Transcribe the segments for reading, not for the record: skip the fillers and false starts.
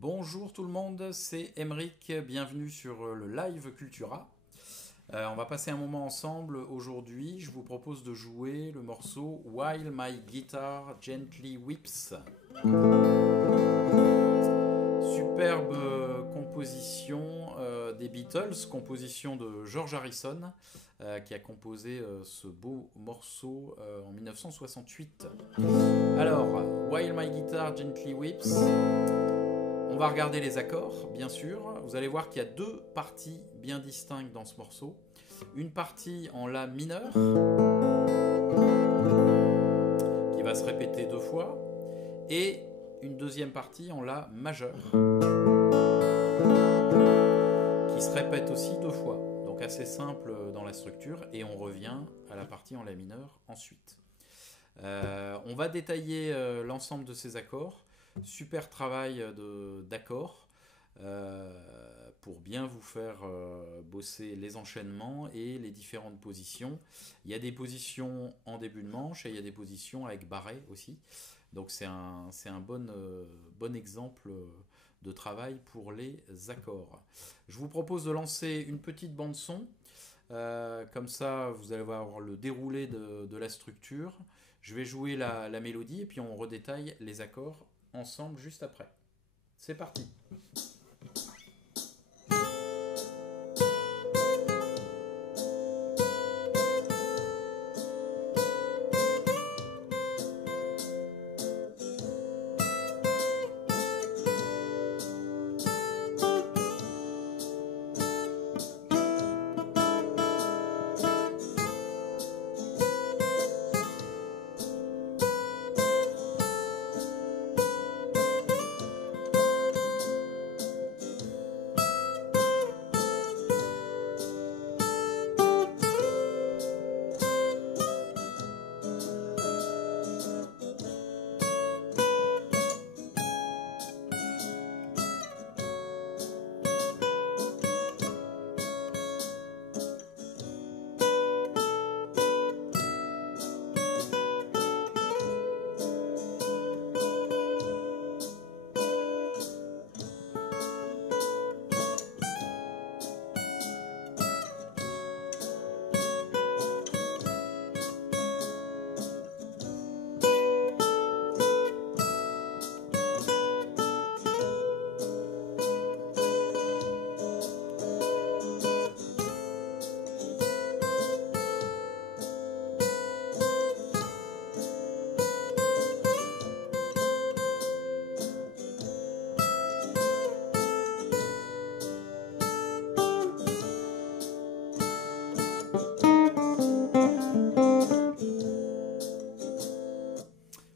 Bonjour tout le monde, c'est Emeric, bienvenue sur le live Cultura. On va passer un moment ensemble aujourd'hui. Je vous propose de jouer le morceau While My Guitar Gently Weeps. Superbe composition des Beatles, composition de George Harrison, qui a composé ce beau morceau en 1968. Alors, While My Guitar Gently Weeps. On va regarder les accords, bien sûr. Vous allez voir qu'il y a deux parties bien distinctes dans ce morceau. Une partie en La mineur, qui va se répéter deux fois, et une deuxième partie en La majeur, qui se répète aussi deux fois. Donc assez simple dans la structure, et on revient à la partie en La mineur ensuite. On va détailler l'ensemble de ces accords. Super travail d'accords pour bien vous faire bosser les enchaînements et les différentes positions. Il y a des positions en début de manche et il y a des positions avec barré aussi. Donc c'est un bon exemple de travail pour les accords. Je vous propose de lancer une petite bande son. Comme ça, vous allez voir le déroulé de la structure. Je vais jouer la mélodie et puis on redétaille les accords ensemble juste après. C'est parti.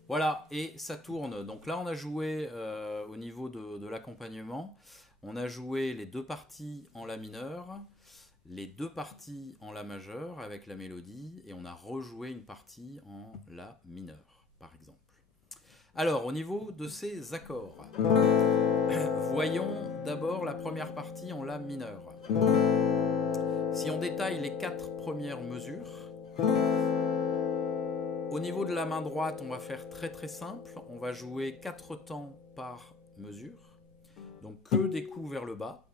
Voilà, et ça tourne. Donc là, on a joué au niveau de l'accompagnement. On a joué les deux parties en La mineur, les deux parties en La majeur avec la mélodie, et on a rejoué une partie en La mineur, par exemple. Alors, au niveau de ces accords, voyons d'abord la première partie en La mineur. Si on détaille les quatre premières mesures, au niveau de la main droite, on va faire très simple. On va jouer 4 temps par mesure. Donc que des coups vers le bas.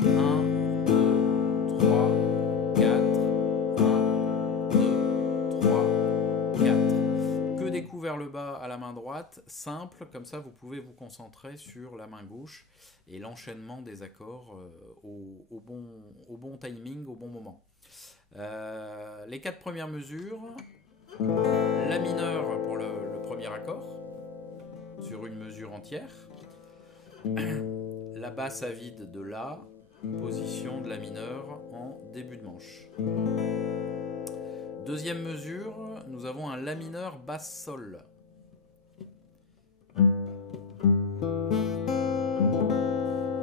1, 2, 3, 4. 1, 2, 3, 4. Que des coups vers le bas à la main droite. Simple, comme ça vous pouvez vous concentrer sur la main gauche et l'enchaînement des accords au bon timing, au bon moment. Les 4 premières mesures. La mineur pour le premier accord, sur une mesure entière. La basse à vide de La, position de La mineur en début de manche. Deuxième mesure, nous avons un La mineur basse Sol.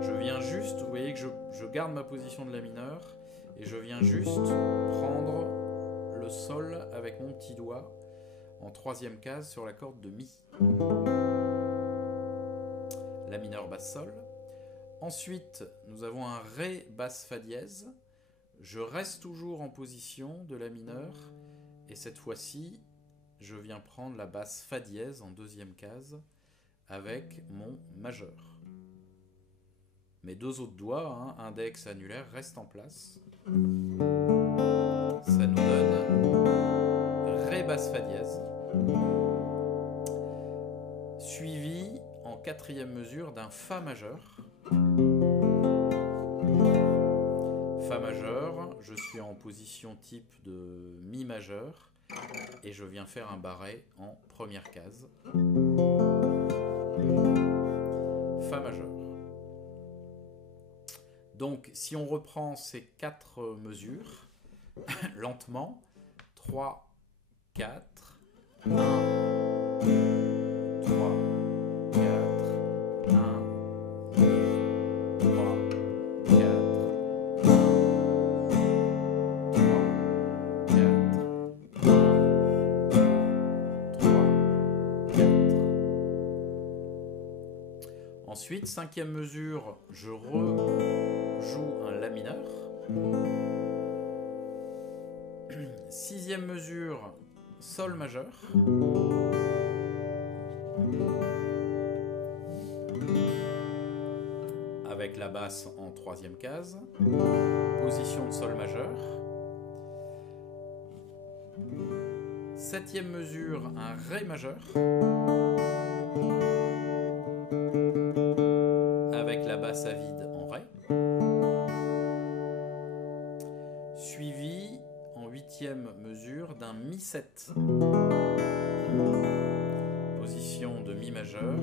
Je viens juste, vous voyez que je garde ma position de La mineur et je viens juste prendre le Sol avec mon petit doigt en troisième case sur la corde de Mi. La mineur basse Sol. Ensuite, nous avons un Ré basse Fa dièse. Je reste toujours en position de La mineur et cette fois-ci, je viens prendre la basse Fa dièse en deuxième case avec mon majeur. Mes deux autres doigts, hein, index, annulaire, restent en place. Ça nous donne Ré basse Fa dièse, suivi en quatrième mesure d'un Fa majeur. Fa majeur, je suis en position type de Mi majeur et je viens faire un barré en première case. Fa majeur. Donc si on reprend ces quatre mesures, lentement, 3, 4, 1, 3, 4, 1, 2, 3, 4, 1, 3, 4, 1, 3, 4. Ensuite, cinquième mesure, je rejoue un La mineur. Sixième mesure, Sol majeur. Avec la basse en troisième case. Position de Sol majeur. Septième mesure, un Ré majeur. Avec la basse à vide en Ré. Suivi en huitième mesure d'un Mi 7. Position de Mi majeur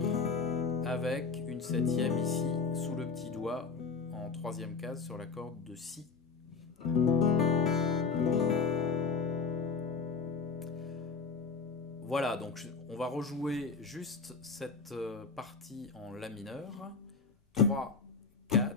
avec une septième ici sous le petit doigt en troisième case sur la corde de Si. Voilà, donc on va rejouer juste cette partie en La mineur. 3, 4.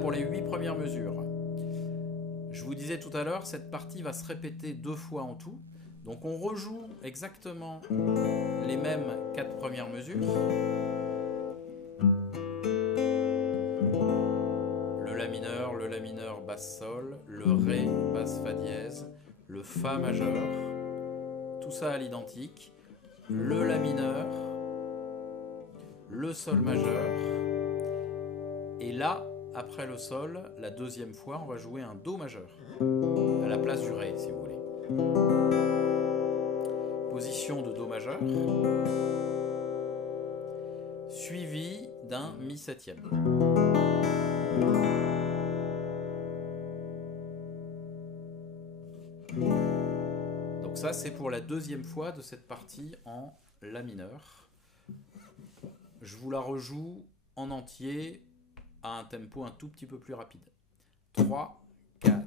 Pour les 8 premières mesures. Je vous disais tout à l'heure, cette partie va se répéter 2 fois en tout. Donc on rejoue exactement les mêmes 4 premières mesures. Le La mineur, basse Sol, le Ré, basse Fa dièse, le Fa majeur, tout ça à l'identique. Le La mineur, le Sol majeur, et là, après le Sol, la deuxième fois, on va jouer un Do majeur, à la place du Ré, si vous voulez. Position de Do majeur, suivi d'un Mi septième. Donc ça, c'est pour la deuxième fois de cette partie en La mineur. Je vous la rejoue en entier à un tempo un tout petit peu plus rapide. 3, 4.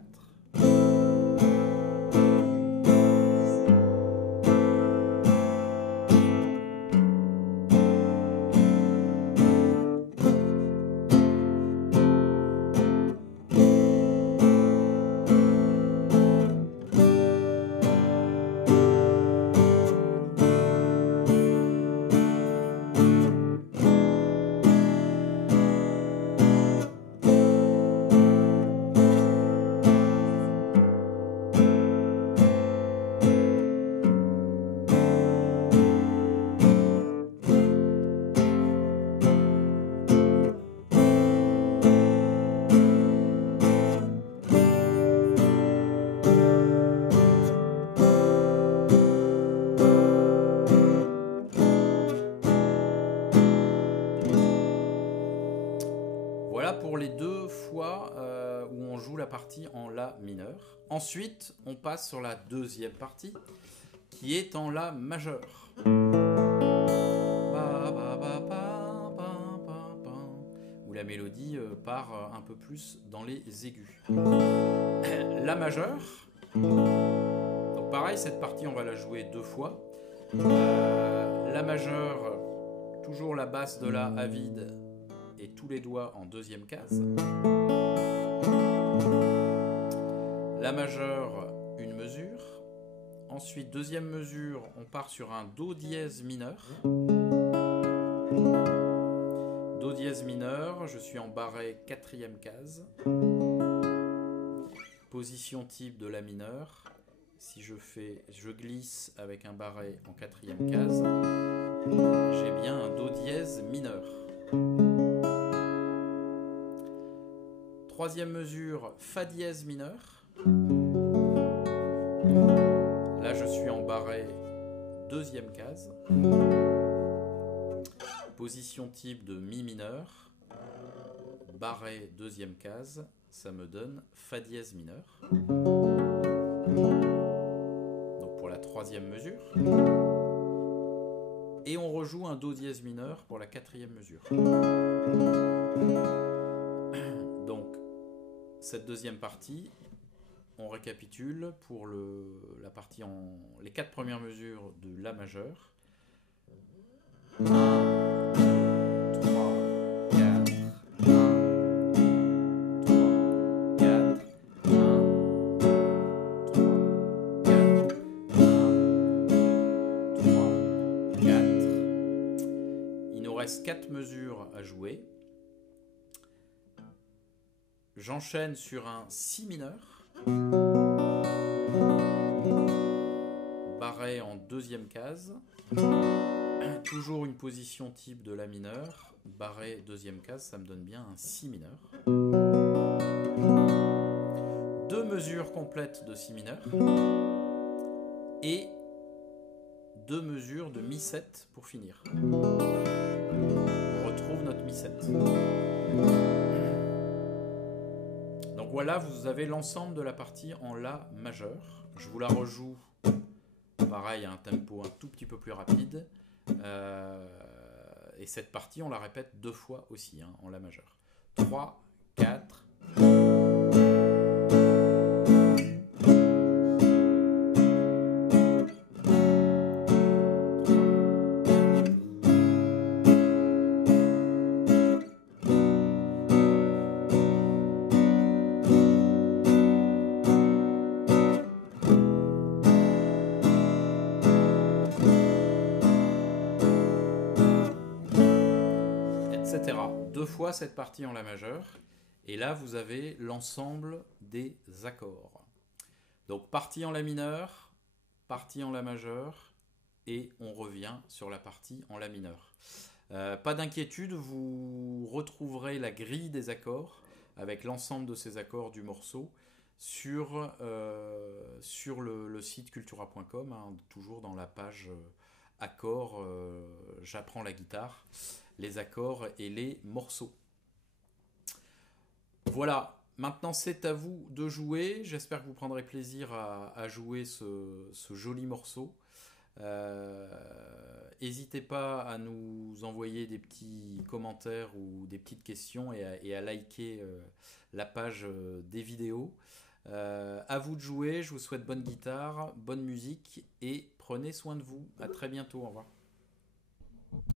Pour les 2 fois où on joue la partie en La mineur. Ensuite, on passe sur la deuxième partie qui est en La majeur. Où la mélodie part un peu plus dans les aigus. La majeur. Donc pareil, cette partie on va la jouer 2 fois. La majeure, toujours la basse de la à vide et tous les doigts en deuxième case. La majeure, une mesure. Ensuite, deuxième mesure, on part sur un Do dièse mineur. Do dièse mineur, je suis en barré quatrième case. Position type de la mineure. Si je glisse avec un barré en quatrième case, j'ai bien un Do dièse mineur. Troisième mesure, Fa dièse mineur. Là, je suis en barré deuxième case. Position type de Mi mineur. Barré deuxième case, ça me donne Fa dièse mineur. Donc pour la troisième mesure. Et on rejoue un Do dièse mineur pour la quatrième mesure. Donc cette deuxième partie, on récapitule pour la partie les 4 premières mesures de La majeur. 1, 2, 3, 4, 1, 3, 4, 1, 2, 3, 4, 1, 3, 4. Il nous reste 4 mesures à jouer. J'enchaîne sur un Si mineur. Barré en deuxième case. Toujours une position type de La mineur. Barré deuxième case, ça me donne bien un Si mineur. 2 mesures complètes de Si mineur. Et 2 mesures de Mi 7 pour finir. On retrouve notre Mi 7. Donc voilà, vous avez l'ensemble de la partie en La majeur. Je vous la rejoue, pareil, à un tempo un tout petit peu plus rapide. Et cette partie, on la répète 2 fois aussi, en La majeur. 3, 4... etc. 2 fois cette partie en La majeur. Et là, vous avez l'ensemble des accords. Donc, partie en La mineur, partie en La majeur, et on revient sur la partie en La mineur. Pas d'inquiétude, vous retrouverez la grille des accords avec l'ensemble de ces accords du morceau sur le site cultura.com, toujours dans la page accords, j'apprends la guitare, les accords et les morceaux. Voilà, maintenant c'est à vous de jouer. J'espère que vous prendrez plaisir à jouer ce joli morceau. N'hésitez pas à nous envoyer des petits commentaires ou des petites questions et à liker la page des vidéos. À vous de jouer, je vous souhaite bonne guitare, bonne musique et prenez soin de vous. À très bientôt, au revoir.